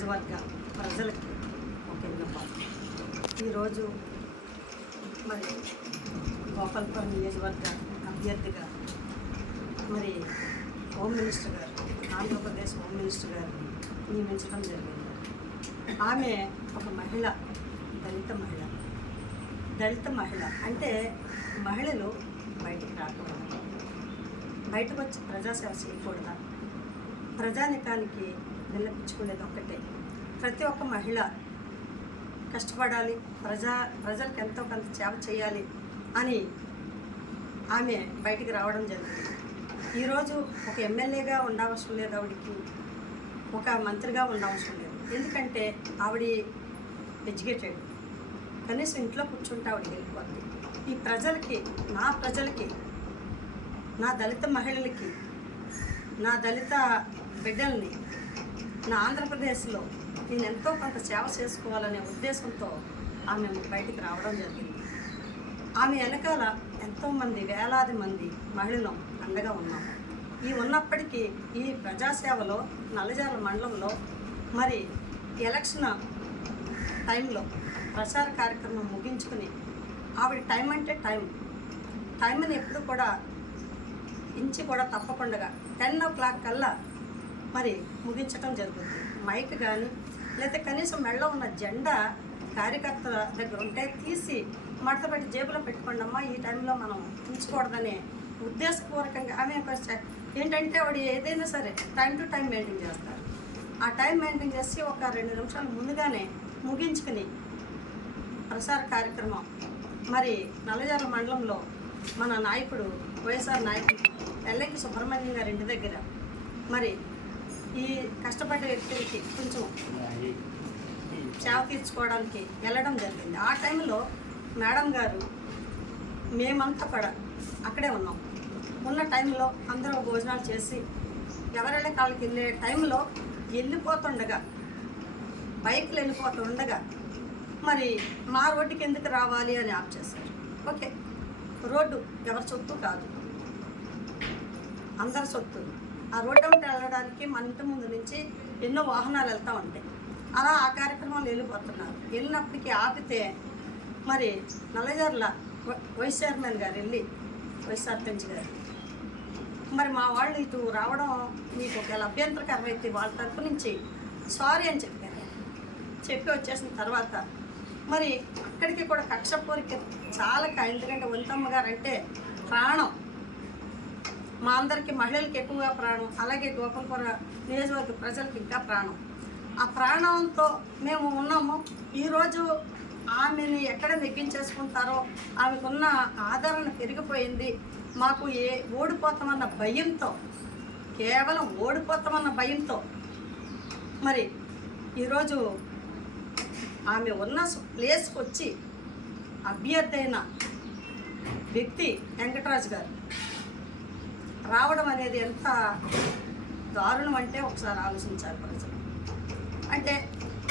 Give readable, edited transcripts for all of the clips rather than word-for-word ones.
నియోజకవర్గ ప్రజలకి ఒక విన్నపం. ఈరోజు మరి గోపాలపురం నియోజకవర్గ అభ్యర్థిగా మరి హోమ్ మినిస్టర్ గారు, ఆంధ్రప్రదేశ్ హోమ్ మినిస్టర్ గారు నియమించడం జరిగింది. ఆమె ఒక మహిళ, దళిత మహిళ అంటే మహిళలు బయటికి రాకూడదు, బయటకు వచ్చి ప్రజాసేవ చేయకూడదా? ప్రజానికానికి విన్నపించుకునేది ఒక్కటే, ప్రతి ఒక్క మహిళ కష్టపడాలి, ప్రజలకు ఎంతో కొంత సేవ చేయాలి అని ఆమె బయటికి రావడం జరిగింది. ఈరోజు ఒక ఎమ్మెల్యేగా ఉండవసరం లేదు ఆవిడికి, ఒక మంత్రిగా ఉండవసరం లేదు. ఎందుకంటే ఆవిడ ఎడ్యుకేటెడ్, కనీసం ఇంట్లో కూర్చుంటే ఆవిడకి వెళ్ళిపోద్ది. ఈ ప్రజలకి, నా దళిత మహిళలకి, నా దళిత బిడ్డల్ని, నా ఆంధ్రప్రదేశ్లో నేను ఎంతో కొంత సేవ చేసుకోవాలనే ఉద్దేశంతో ఆమె బయటికి రావడం జరిగింది. ఆమె వెనకాల ఎంతోమంది, వేలాది మంది మహిళలు అండగా ఉన్నాము. ఉన్నప్పటికీ ఈ ప్రజాసేవలో నల్లజర్ల మండలంలో మరి ఎలక్షన్ టైంలో ప్రచార కార్యక్రమం ముగించుకుని ఆవిడ టైం అంటే టైంని ఎప్పుడు కూడా ఇంచి కూడా తప్పకుండా 10 o'clock కల్లా మరి ముగించడం జరుగుతుంది. మైక్ కానీ లేకపోతే కనీసం మెడలో ఉన్న జెండా కార్యకర్తల దగ్గర ఉంటే తీసి మడతపెట్టి జేబులో పెట్టుకోండి అమ్మా, ఈ టైంలో మనం ఉంచకూడదనే ఉద్దేశపూర్వకంగా ఆమె ఏంటంటే ఆవిడ ఏదైనా సరే టైం టు టైం మెయింటైన్ చేస్తారు. ఆ టైం మెయింటైన్ చేసి ఒక 2 నిమిషాలు ముందుగానే ముగించుకుని ప్రసార కార్యక్రమం మరి నల్లజర్ల మండలంలో మన నాయకుడు, వైఎస్ఆర్ నాయకుడు ఎల్లంకి సుబ్రహ్మణ్యం గారి ఇంటి దగ్గర మరి ఈ కష్టపడ్డ వ్యక్తులకి కొంచెం సేవ తీర్చుకోవడానికి వెళ్ళడం జరిగింది. ఆ టైంలో మేడం గారు, మేమంతా కూడా అక్కడే ఉన్నాం. ఉన్న టైంలో అందరూ భోజనాలు చేసి ఎవరెళ్ళే కాళ్ళకి వెళ్ళే టైంలో వెళ్ళిపోతుండగా, బైక్లు వెళ్ళిపోతుండగా మరి మా రోడ్డుకి ఎందుకు రావాలి అని ఆప్ చేశారు. ఓకే, రోడ్డు ఎవరి సొత్తు కాదు, అందరి సొత్తు. ఆ రోడ్డు అంటే వెళ్ళడానికి మన ఇంటి ముందు నుంచి ఎన్నో వాహనాలు వెళ్తూ ఉంటాయి. అలా ఆ కార్యక్రమాలు వెళ్ళిపోతున్నారు. వెళ్ళినప్పటికీ ఆపితే మరి నల్లజర్ల వైస్ చైర్మన్ గారు వెళ్ళి, వైఎస్ఆర్ పెంచి గారు, మరి మా వాళ్ళు ఇటు రావడం మీకు ఒకవేళ అభ్యంతరకరం అయితే వాళ్ళ తరఫు నుంచి సారీ అని చెప్పారు. చెప్పి వచ్చేసిన తర్వాత మరి అక్కడికి కూడా కక్షపూరిక చాలక, ఎందుకంటే వంతమ్మ గారు అంటే ప్రాణం, మా అందరికీ మహిళలకి ఎక్కువగా ప్రాణం, అలాగే గోపాలపురం నియోజకవర్గ ప్రజలకు ఇంకా ప్రాణం. ఆ ప్రాణంతో మేము ఉన్నాము. ఈరోజు ఆమెని ఎక్కడ నెగ్గించేసుకుంటారో, ఆమెకున్న ఆదరణ పెరిగిపోయింది. మాకు ఓడిపోతామన్న భయంతో, కేవలం ఓడిపోతామన్న భయంతో మరి ఈరోజు ఆమె ఉన్న ప్లేస్కి వచ్చి అభ్యర్థి అయిన వ్యక్తి వెంకటరాజు గారు రావడం అనేది ఎంత దారుణం అంటే ఒకసారి ఆలోచించాలి ప్రజలు. అంటే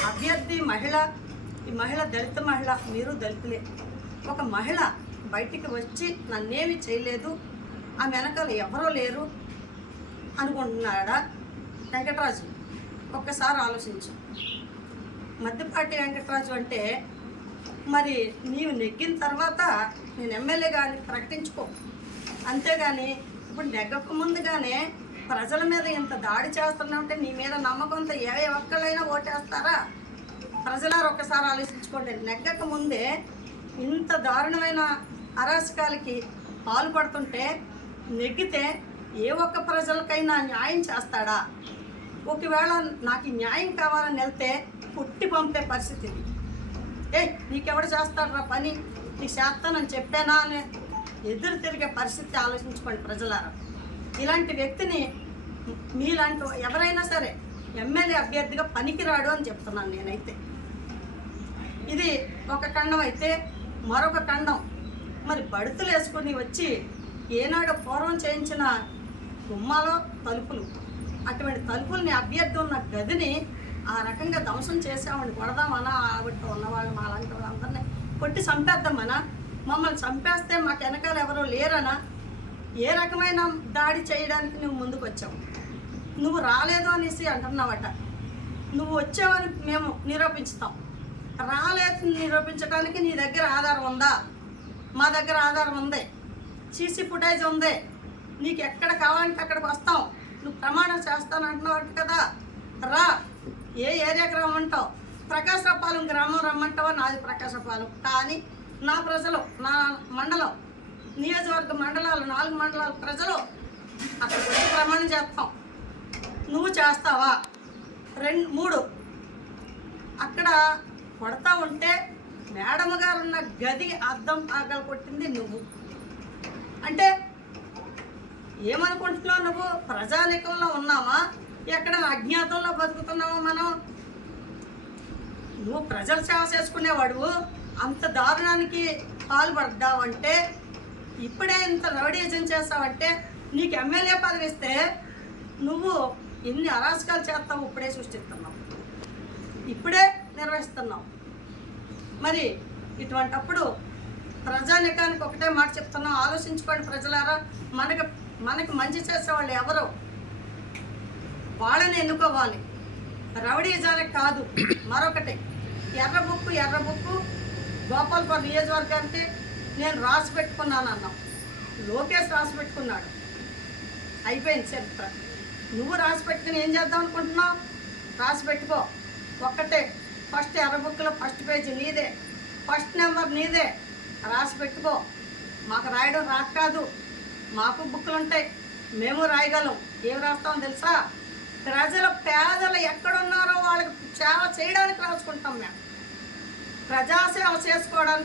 అభ్యర్థి మహిళ, ఈ మహిళ దళిత మహిళ, మీరు దళితులే, ఒక మహిళ బయటికి వచ్చి నన్నేమి చేయలేదు, ఆమె వెనకాల ఎవరో లేరు అనుకుంటున్నాడా వెంకటరాజు? ఒక్కసారి ఆలోచించు. మద్దిపాటి వెంకటరాజు అంటే మరి నీవు నెగ్గిన తర్వాత నేను ఎమ్మెల్యేగా అని ప్రకటించుకో, అంతేగాని ఇప్పుడు నెగ్గక ముందుగానే ప్రజల మీద ఇంత దాడి చేస్తున్నామంటే నీ మీద నమ్మకంతో ఏ ఒక్కళ్ళైనా ఓటేస్తారా? ప్రజలారు ఒక్కసారి ఆలోచించుకోండి. నెగ్గక ముందే ఇంత దారుణమైన అరాచకాలకి పాల్పడుతుంటే నెగ్గితే ఏ ఒక్క ప్రజలకైనా న్యాయం చేస్తాడా? ఒకవేళ నాకు న్యాయం కావాలని వెళ్తే పుట్టి పంపే పరిస్థితి ఇది. నీకెవడు చేస్తాడరా పని, నీకు చేస్తానని చెప్పానా అని ఎదురు తిరిగే పరిస్థితి ఆలోచించుకోండి ప్రజలారా. ఇలాంటి వ్యక్తిని మీలాంటి ఎవరైనా సరే ఎమ్మెల్యే అభ్యర్థిగా పనికిరాడు అని చెప్తున్నాను నేనైతే. ఇది ఒక ఖండం అయితే, మరొక ఖండం మరి బడుతులు వేసుకొని వచ్చి ఏనాడు పూర్వం చేయించిన గుమ్మాలో తలుపులు, అటువంటి తలుపుల్ని అభ్యర్థి ఉన్న గదిని ఆ రకంగా ధ్వంసం చేసామని కొడదామనా? ఆవిడతో ఉన్నవాళ్ళు మా లాంటి వాళ్ళందరినీ కొట్టి చంపేద్దామనా? మమ్మల్ని చంపేస్తే మాకు వెనకాల ఎవరో లేరనా? ఏ రకమైన దాడి చేయడానికి నువ్వు ముందుకు వచ్చావు? నువ్వు రాలేదు అనేసి అంటున్నావట. నువ్వు వచ్చావని మేము నిరూపించుతాం. రాలేదు నిరూపించడానికి నీ దగ్గర ఆధారం ఉందా? మా దగ్గర ఆధారం ఉంది, సీసీ ఫుటేజ్ ఉంది. నీకు ఎక్కడ కావాలంటే అక్కడికి వస్తాం. నువ్వు ప్రమాణం చేస్తానంటున్నావు కదా, రా. ఏ ఏరియాకి రమ్మంటావు? ప్రకాశపాలెం గ్రామం రమ్మంటావా? నాది ప్రకాశపాలెం. కానీ నా ప్రజలు, నా మండలం, నియోజకవర్గ మండలాలు, 4 మండలాల ప్రజలు అక్కడికి వచ్చి ప్రమాణం చేస్తాం. నువ్వు చేస్తావా? 2, 3 అక్కడ కొడతా ఉంటే మేడమ్ గారు ఉన్న గది అద్దం ఆగలు కొట్టింది నువ్వు. అంటే ఏమనుకుంటున్నావు నువ్వు? ప్రజానీకంలో ఉన్నామా, ఎక్కడ అజ్ఞాతంలో బతుకుతున్నావా మనం? నువ్వు ప్రజల సేవ చేసుకునేవాడు అంత దారుణానికి పాల్పడ్డావంటే, ఇప్పుడే ఇంత రౌడీజం చేస్తావంటే, నీకు ఎమ్మెల్యే పదవి ఇస్తే నువ్వు ఎన్ని అరాచకాలు చేస్తావు ఇప్పుడే సృష్టిస్తున్నావు, ఇప్పుడే నిర్వహిస్తున్నావు. మరి ఇటువంటప్పుడు ప్రజానికానికి ఒకటే మాట చెప్తున్నాం, ఆలోచించుకోండి ప్రజలారా. మనకి మంచి చేసేవాళ్ళు ఎవరు, వాళ్ళని ఎన్నుకోవాలి. రౌడీజానికి కాదు. మరొకటి, ఎర్ర బుక్కు గోపాల్పూర్ నియోజకవర్గానికి నేను రాసి పెట్టుకున్నాను అన్నాం. లోకేష్ రాసి పెట్టుకున్నాడు, అయిపోయింది చరిత్ర. నువ్వు రాసి పెట్టుకుని ఏం చేద్దాం అనుకుంటున్నావు? రాసి పెట్టుకో. ఒక్కటే, ఫస్ట్ ఎర్ర బుక్లో ఫస్ట్ పేజీ నీదే, ఫస్ట్ నెంబర్ నీదే. రాసి పెట్టుకో. మాకు రాయడం రాక కాదు, మాకు బుక్కులు ఉంటాయి, మేము రాయగలం. ఏం రాస్తామో తెలుసా? పేదలు ఎక్కడున్నారో వాళ్ళకి సేవ చేయడానికి రాసుకుంటాం మేము. ప్రజాసేవ చేసుకోవడానికి